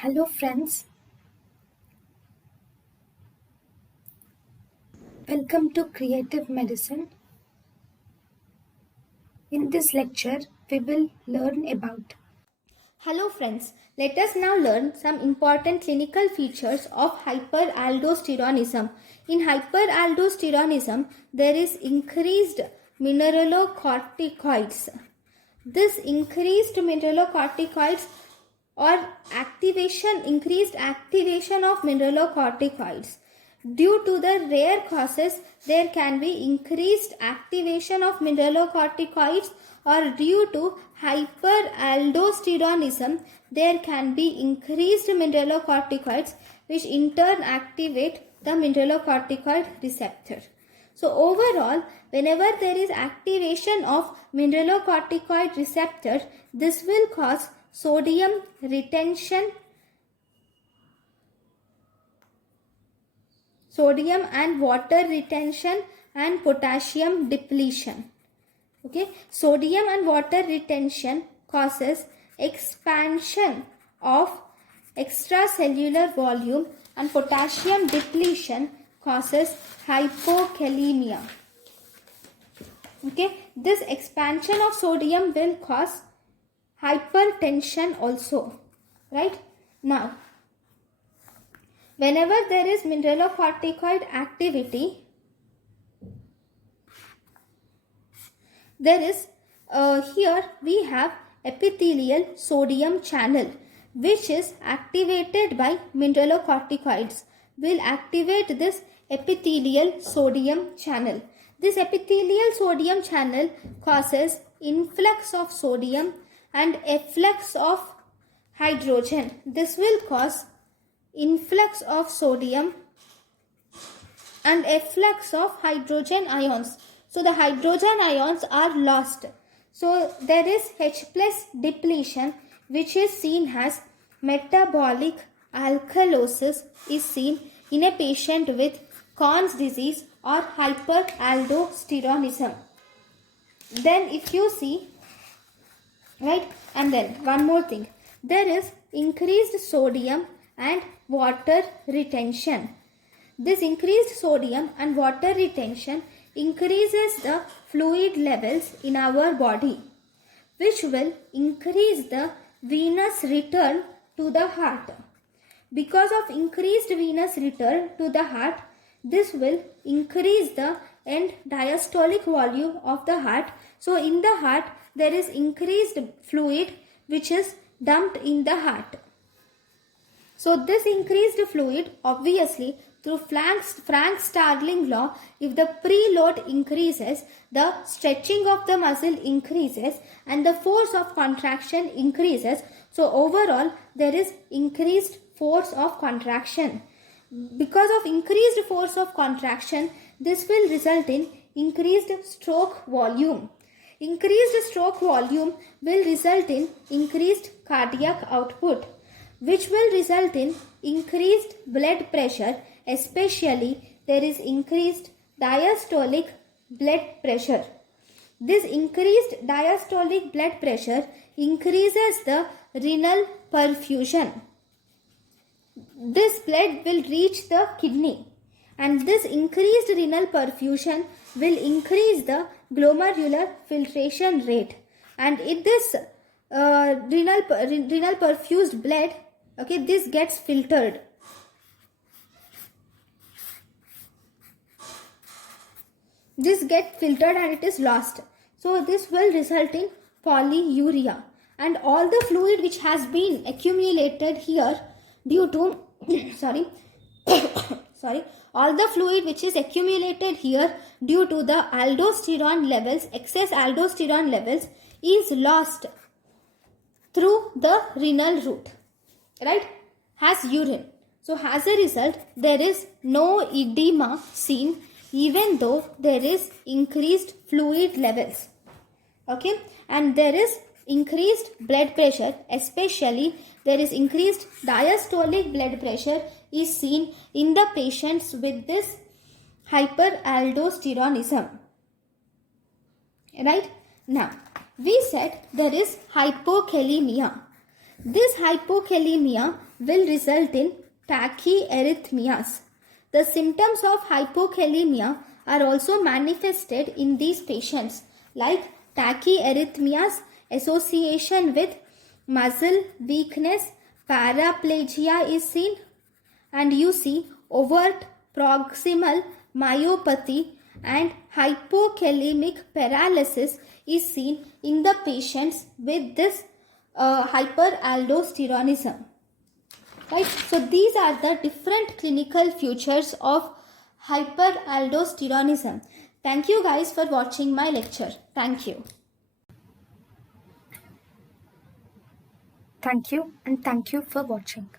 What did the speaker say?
Hello friends, welcome to Creative Medicine. In this lecture, we will learn about Hello friends, let us now learn some important clinical features of hyperaldosteronism. In hyperaldosteronism, there is increased mineralocorticoids. This increased mineralocorticoids or increased activation of mineralocorticoids. Due to the rare causes, there can be increased activation of mineralocorticoids, or due to hyperaldosteronism, there can be increased mineralocorticoids which in turn activate the mineralocorticoid receptor. So overall, whenever there is activation of mineralocorticoid receptor, this will cause sodium retention, sodium and water retention, and potassium depletion. Okay, sodium and water retention causes expansion of extracellular volume, and potassium depletion causes hypokalemia. Okay, this expansion of sodium will cause hypertension also, right? Now, whenever there is mineralocorticoid activity, there is here we have epithelial sodium channel which is activated by mineralocorticoids. Will activate this epithelial sodium channel. This epithelial sodium channel causes influx of sodium and efflux of hydrogen. This will cause influx of sodium and efflux of hydrogen ions. So the hydrogen ions are lost. So there is H plus depletion, which is seen as metabolic alkalosis is seen in a patient with Crohn's disease or hyperaldosteronism. Then if you see, right, and then one more thing, there is increased sodium and water retention. This increased sodium and water retention increases the fluid levels in our body, which will increase the venous return to the heart. Because of increased venous return to the heart, this will increase the end diastolic volume of the heart. So in the heart, there is increased fluid which is dumped in the heart. So this increased fluid, obviously, through Frank-Starling law, if the preload increases, the stretching of the muscle increases and the force of contraction increases. So overall, there is increased force of contraction. Because of increased force of contraction, this will result in increased stroke volume. Increased stroke volume will result in increased cardiac output, which will result in increased blood pressure, especially there is increased diastolic blood pressure. This increased diastolic blood pressure increases the renal perfusion. This blood will reach the kidney, and this increased renal perfusion will increase the glomerular filtration rate, and if this renal perfused blood, okay, this gets filtered. This gets filtered and it is lost. So this will result in polyuria, and all the fluid which has been accumulated here due to all the fluid which is accumulated here due to the aldosterone levels, excess aldosterone levels, is lost through the renal route, right, as urine. So as a result, there is no edema seen even though there is increased fluid levels. Okay, and there is increased blood pressure, especially there is increased diastolic blood pressure is seen in the patients with this hyperaldosteronism. Right, now we said there is hypokalemia. This hypokalemia will result in tachyarrhythmias. The symptoms of hypokalemia are also manifested in these patients like tachyarrhythmias, association with muscle weakness, paraplegia is seen, and you see overt proximal myopathy and hypokalemic paralysis is seen in the patients with this hyperaldosteronism. Right? So these are the different clinical features of hyperaldosteronism. Thank you guys for watching my lecture. Thank you. Thank you and thank you for watching.